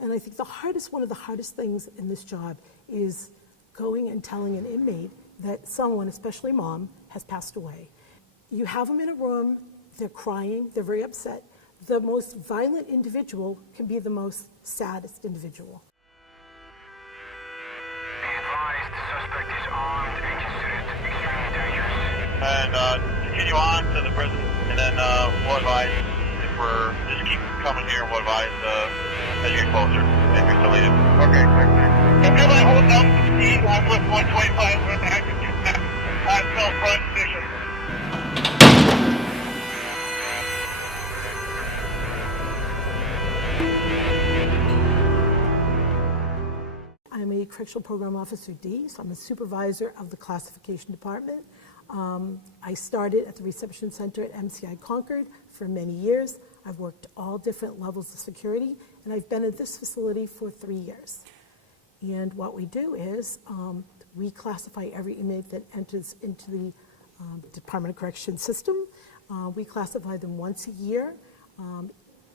And I think one of the hardest things in this job is going and telling an inmate that someone, especially mom, has passed away. You have them in a room, they're crying, they're very upset. The most violent individual can be the most saddest individual. Be advised, the suspect is armed and considered extremely dangerous. And continue on to the prison, and then we'll advise just keep coming here, we'll advise as you get closer, if you're still needed. Okay, thanks. Everybody hold up, Steve, I'm with 125, we're in the active until front position. I'm a Correctional Program Officer D, so I'm a supervisor of the Classification Department. I started at the Reception Center at MCI Concord for many years. I've worked all different levels of security, and I've been at this facility for 3 years. And what we do is we classify every inmate that enters into the Department of Corrections system. We classify them once a year.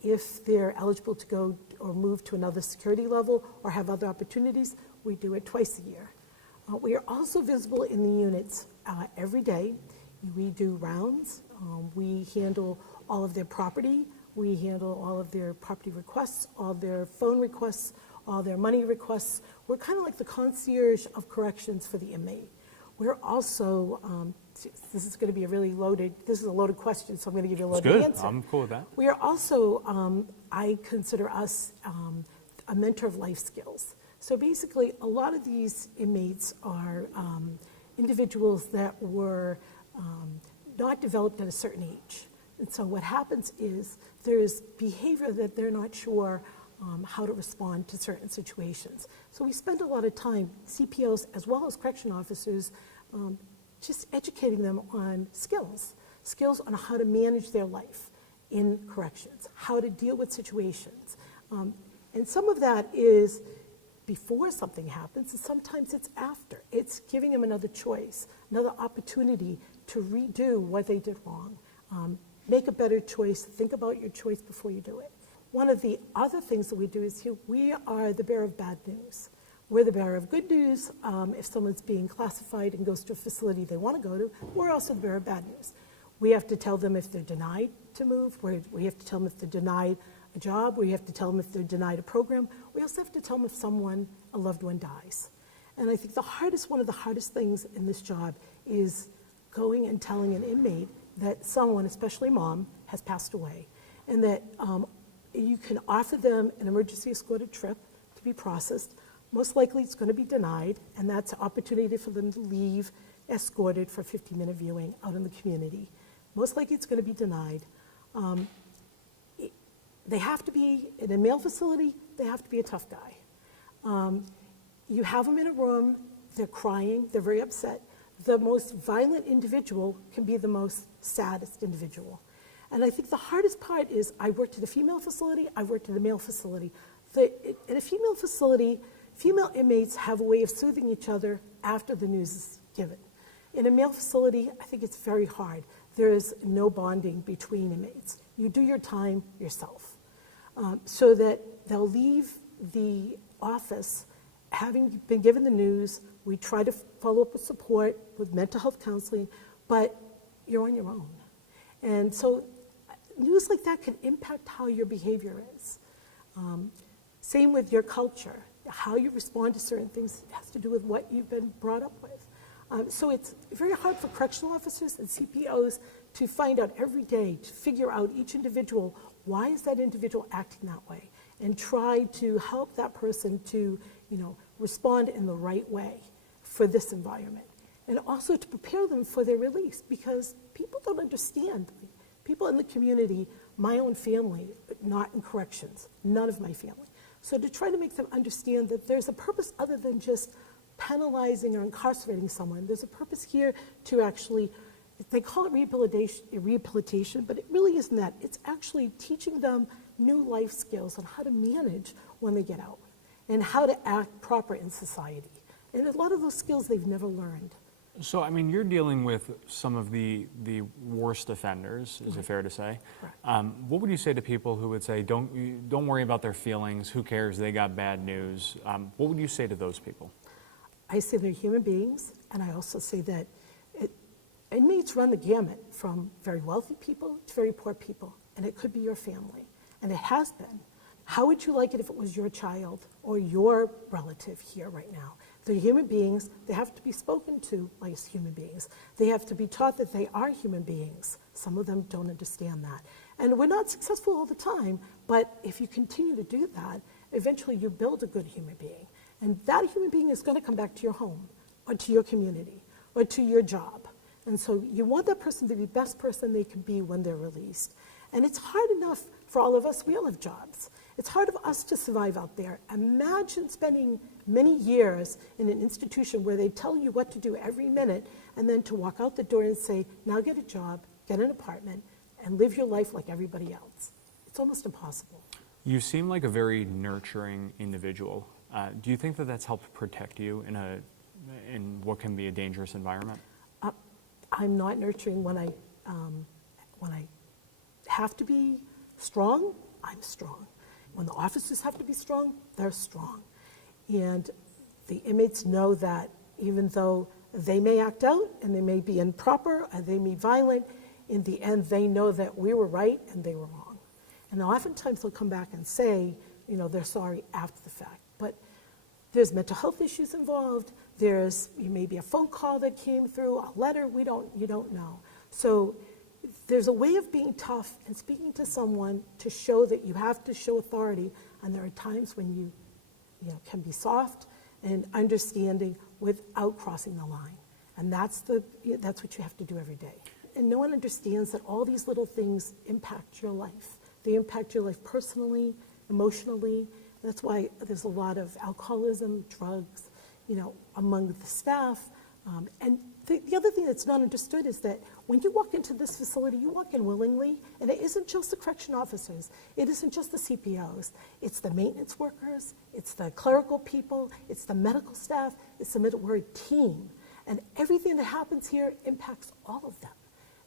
If they're eligible to go or move to another security level or have other opportunities, we do it twice a year. We are also visible in the units every day. We do rounds. We handle all of their property. We handle all of their property requests, all their phone requests, all their money requests. We're kind of like the concierge of corrections for the inmate. We're also, this is going to be a loaded question, so I'm going to give you a loaded answer. That's good. I'm cool with that. We are also, I consider us a mentor of life skills. So basically, a lot of these inmates are individuals that were not developed at a certain age. And so what happens is there's behavior that they're not sure how to respond to certain situations. So we spend a lot of time, CPOs as well as correction officers, just educating them on skills on how to manage their life in corrections, how to deal with situations. And some of that is before something happens, and sometimes it's after. It's giving them another choice, another opportunity to redo what they did wrong. Make a better choice, think about your choice before you do it. One of the other things that we do is here, we are the bearer of bad news. We're the bearer of good news. If someone's being classified and goes to a facility they want to go to, we're also the bearer of bad news. We have to tell them if they're denied to move. We have to tell them if they're denied a job. We have to tell them if they're denied a program. We also have to tell them if a loved one dies. And I think one of the hardest things in this job is going and telling an inmate that someone, especially mom, has passed away, and that you can offer them an emergency escorted trip to be processed. Most likely it's going to be denied, and that's an opportunity for them to leave escorted for a 15-minute viewing out in the community. Most likely it's going to be denied. They have to be, in a male facility, they have to be a tough guy. You have them in a room, they're crying, they're very upset. The most violent individual can be the most saddest individual. And I think the hardest part is I worked at a female facility, I worked at a male facility. In a female facility, female inmates have a way of soothing each other after the news is given. In a male facility, I think it's very hard. There is no bonding between inmates. You do your time yourself. So that they'll leave the office having been given the news. We try to follow up with support, with mental health counseling, but you're on your own. And so news like that can impact how your behavior is. Same with your culture. How you respond to certain things has to do with what you've been brought up with. So it's very hard for correctional officers and CPOs to find out every day, to figure out each individual, why is that individual acting that way? And try to help that person to, respond in the right way for this environment. And also to prepare them for their release, because people don't understand. People in the community, my own family, not in corrections, none of my family. So to try to make them understand that there's a purpose other than just penalizing or incarcerating someone. There's a purpose here to actually, they call it rehabilitation, but it really isn't that. It's actually teaching them new life skills on how to manage when they get out and how to act proper in society. And a lot of those skills they've never learned. So, I mean, you're dealing with some of the worst offenders, is it fair to say? What would you say to people who would say, don't worry about their feelings, who cares, they got bad news? What would you say to those people? I say they're human beings, and I also say that inmates run the gamut from very wealthy people to very poor people, and it could be your family, and it has been. How would you like it if it was your child or your relative here right now? They're human beings. They have to be spoken to like human beings. They have to be taught that they are human beings. Some of them don't understand that. And we're not successful all the time, but if you continue to do that, eventually you build a good human being. And that human being is going to come back to your home or to your community or to your job. And so you want that person to be the best person they can be when they're released. And it's hard enough for all of us. We all have jobs. It's hard for us to survive out there. Imagine spending many years in an institution where they tell you what to do every minute, and then to walk out the door and say, now get a job, get an apartment, and live your life like everybody else. It's almost impossible. You seem like a very nurturing individual. Do you think that that's helped protect you in what can be a dangerous environment? I'm not nurturing when I have to be strong. I'm strong. When the officers have to be strong, they're strong. And the inmates know that even though they may act out and they may be improper and they may be violent, in the end they know that we were right and they were wrong. And oftentimes they'll come back and say, they're sorry after the fact. But there's mental health issues involved. There's maybe a phone call that came through, a letter, you don't know. So there's a way of being tough and speaking to someone to show that you have to show authority, and there are times when you can be soft and understanding without crossing the line. And that's what you have to do every day. And no one understands that all these little things impact your life. They impact your life personally, emotionally. That's why there's a lot of alcoholism, drugs, among the staff. And the other thing that's not understood is that when you walk into this facility, you walk in willingly, and it isn't just the correction officers, it isn't just the CPOs, it's the maintenance workers, it's the clerical people, it's the medical staff, we're a team. And everything that happens here impacts all of them.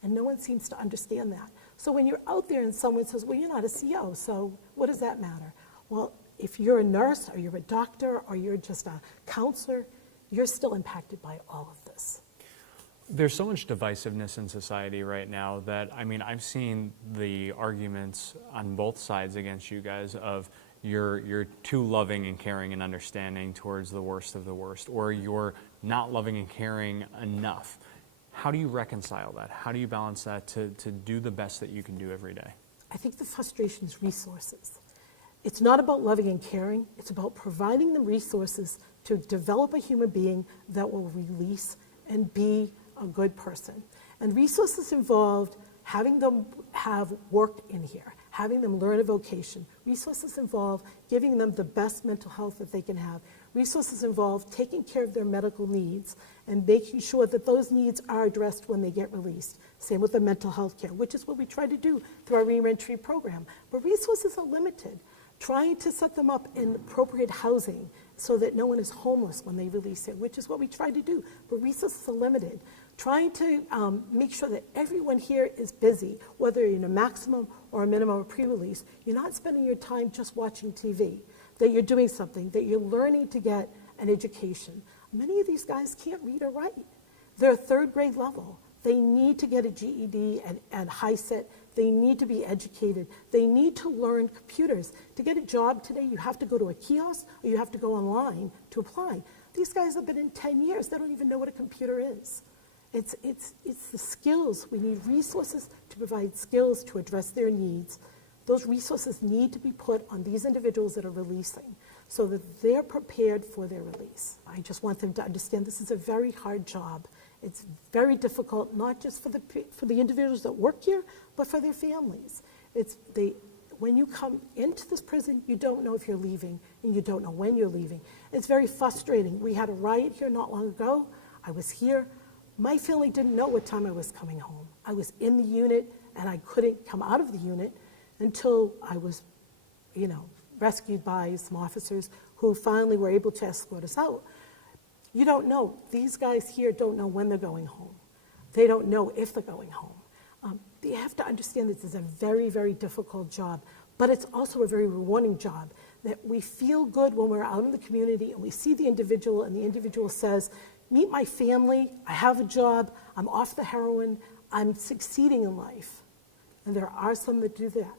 And no one seems to understand that. So when you're out there and someone says, well, you're not a CO, so what does that matter? Well, if you're a nurse or you're a doctor or you're just a counselor, you're still impacted by all of this. There's so much divisiveness in society right now that, I've seen the arguments on both sides against you guys of you're too loving and caring and understanding towards the worst of the worst, or you're not loving and caring enough. How do you reconcile that? How do you balance that to do the best that you can do every day? I think the frustration is resources. It's not about loving and caring. It's about providing them resources to develop a human being that will release and be a good person. And resources involved having them have work in here, having them learn a vocation. Resources involve giving them the best mental health that they can have. Resources involve taking care of their medical needs and making sure that those needs are addressed when they get released. Same with the mental health care, which is what we try to do through our re-entry program. But resources are limited. Trying to set them up in appropriate housing so that no one is homeless when they release it, which is what we try to do, but resources are limited. Trying to make sure that everyone here is busy, whether you're in a maximum or a minimum of pre-release. You're not spending your time just watching TV, that you're doing something, that you're learning to get an education. Many of these guys can't read or write. They're third grade level. They need to get a GED and HiSET. They need to be educated. They need to learn computers. To get a job today, you have to go to a kiosk or you have to go online to apply. These guys have been in 10 years. They don't even know what a computer is. It's the skills. We need resources to provide skills to address their needs. Those resources need to be put on these individuals that are releasing so that they're prepared for their release. I just want them to understand this is a very hard job. It's very difficult, not just for the individuals that work here, but for their families. When you come into this prison, you don't know if you're leaving, and you don't know when you're leaving. It's very frustrating. We had a riot here not long ago. I was here. My family didn't know what time I was coming home. I was in the unit, and I couldn't come out of the unit until I was, rescued by some officers who finally were able to escort us out. You don't know. These guys here don't know when they're going home. They don't know if they're going home. You have to understand this is a very, very difficult job, but it's also a very rewarding job. That we feel good when we're out in the community and we see the individual and the individual says, meet my family, I have a job, I'm off the heroin, I'm succeeding in life. And there are some that do that.